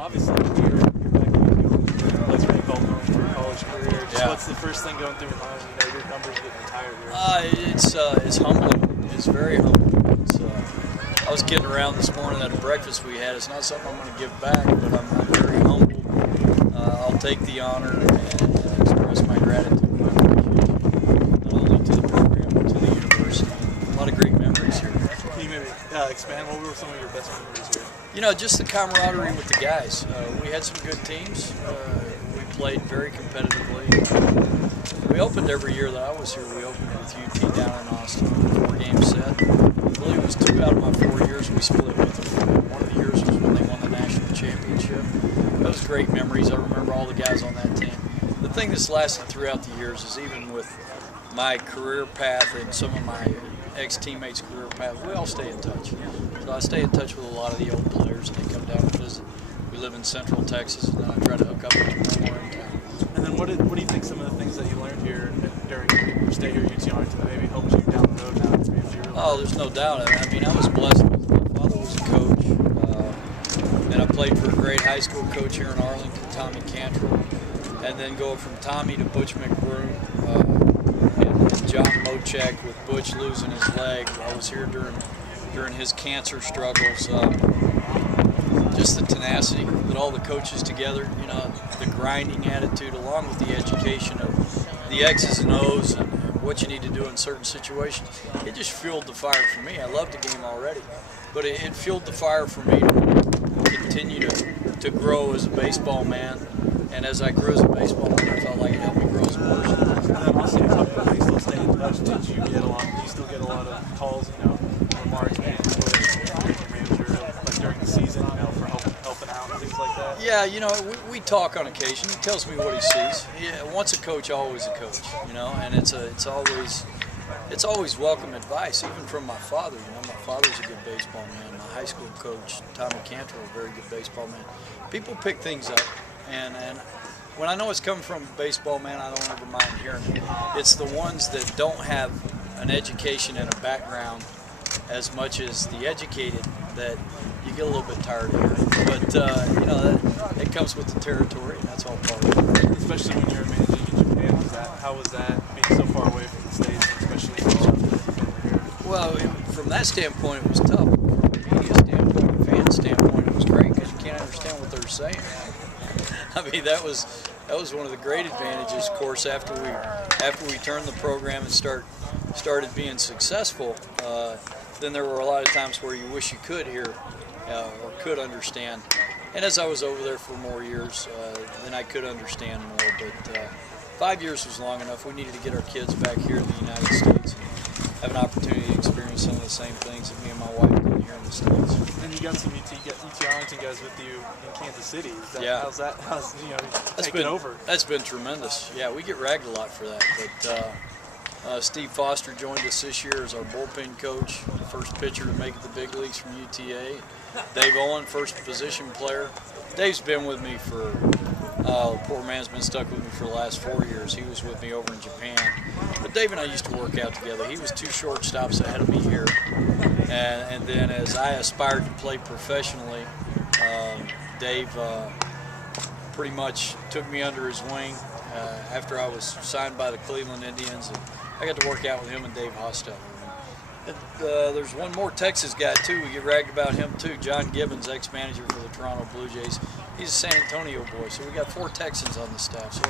obviously you're back in place where you called home for your college career. Just what's the first thing going through your mind? You know, your numbers getting retired here. It's humbling. It's very humbling. I was getting around this morning at a breakfast we had. It's not something I'm going to give back, but I'm very humbled. I'll take the honor and express my gratitude and my appreciation, not only to the program but to the university. A lot of great memories here. Can you maybe expand? What were some of your best memories here? You know, just the camaraderie with the guys. We had some good teams. We played very competitively. We opened every year that I was here. We opened with UT down in Austin, 4-game set. I believe it was 2 out of my 4 years we split with them. One of the years was when they won the national championship. Those great memories. I remember all the guys on that team. The thing that's lasted throughout the years is even with my career path and some of my ex-teammates' career path, we all stay in touch. So I stay in touch with a lot of the old players, and they come down and visit. We live in Central Texas, and then I try to hook up with them when we're in town. And then what do you think some of the things that you learned here during your stay here at UT Arlington that maybe helped you down the road now? Oh, there's no doubt. I mean, I was blessed. My father was a coach, and I played for a great high school coach here in Arlington, Tommy Cantrell, and then go from Tommy to Butch McBroom and John Mochek with Butch losing his leg. I was here during his cancer struggles. Just the tenacity that all the coaches together, you know, the grinding attitude along with the education of the X's and O's and what you need to do in certain situations. It just fueled the fire for me. I loved the game already, but it fueled the fire for me to continue to grow as a baseball man. And as I grew as a baseball man, I felt like it helped me grow as a person. And then also you talked about you still stay in touch. Do you still get a lot of calls, you know, remarks, maybe your manager, like during the season, you know, for helping out and things like that? Yeah, you know, we talk on occasion. He tells me what he sees. Yeah, once a coach, always a coach, you know, and it's always welcome advice, even from my father. You know, my father's a good baseball man. My high school coach, Tommy Cantrell, a very good baseball man. People pick things up, and when I know it's coming from a baseball man, I don't ever mind hearing it. It's the ones that don't have an education and a background as much as the educated that you get a little bit tired of hearing. But, you know, that comes with the territory, and that's all part of it. Especially when you're managing in Japan, how was that being so far away from the States, especially over here? Well, from that standpoint, it was tough. From a media standpoint, a fan standpoint, it was great because you can't understand what they're saying. I mean, that was one of the great advantages, of course, after we turned the program and started being successful. Then there were a lot of times where you wish you could hear or could understand. And as I was over there for more years, then I could understand more. But 5 years was long enough. We needed to get our kids back here in the United States and have an opportunity to experience some of the same things that me and my wife did here in the States. And you got some UT Arlington guys with you in Kansas City. Yeah. How's you know, taking over? That's been tremendous. Yeah, we get ragged a lot for that. But Steve Foster joined us this year as our bullpen coach, the first pitcher to make it the big leagues from UTA. Dave Owen, first position player. Dave's been with me for, poor man's been stuck with me for the last 4 years. He was with me over in Japan. But Dave and I used to work out together. He was 2 shortstops ahead of me here. And then as I aspired to play professionally, Dave pretty much took me under his wing after I was signed by the Cleveland Indians. And I got to work out with him and Dave Hostetler. There's one more Texas guy, too. We get ragged about him, too. John Gibbons, ex-manager for the Toronto Blue Jays. He's a San Antonio boy, so we got 4 Texans on the staff, so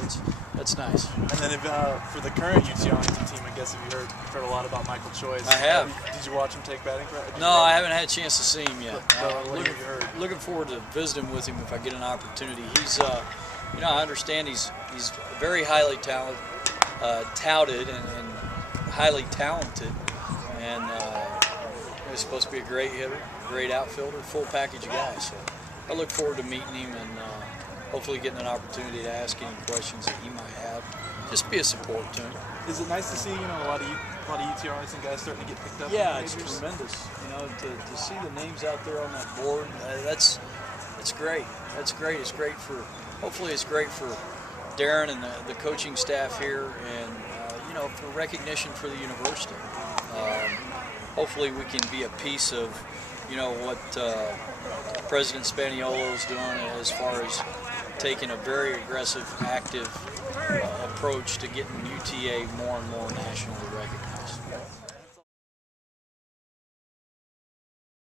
that's nice. And then for the current UT Arlington team, I guess you've heard a lot about Michael Choice. I have. Did you watch him take batting practice? No, I haven't had a chance to see him yet. What have you heard? Looking forward to visiting with him if I get an opportunity. He's, you know, I understand he's very highly touted and highly talented. And he's supposed to be a great hitter, great outfielder, full package of guys. So I look forward to meeting him and hopefully getting an opportunity to ask any questions that he might have. Just be a support to him. Is it nice to see, you know, a lot of UT Arlington guys starting to get picked up? Yeah, it's tremendous. You know, to see the names out there on that board, that's great. That's great. It's great for, hopefully it's great for Darren and the coaching staff here, and you know, for recognition for the university. Hopefully we can be a piece of, you know, what President Spaniolo is doing as far as taking a very aggressive, active approach to getting UTA more and more nationally recognized.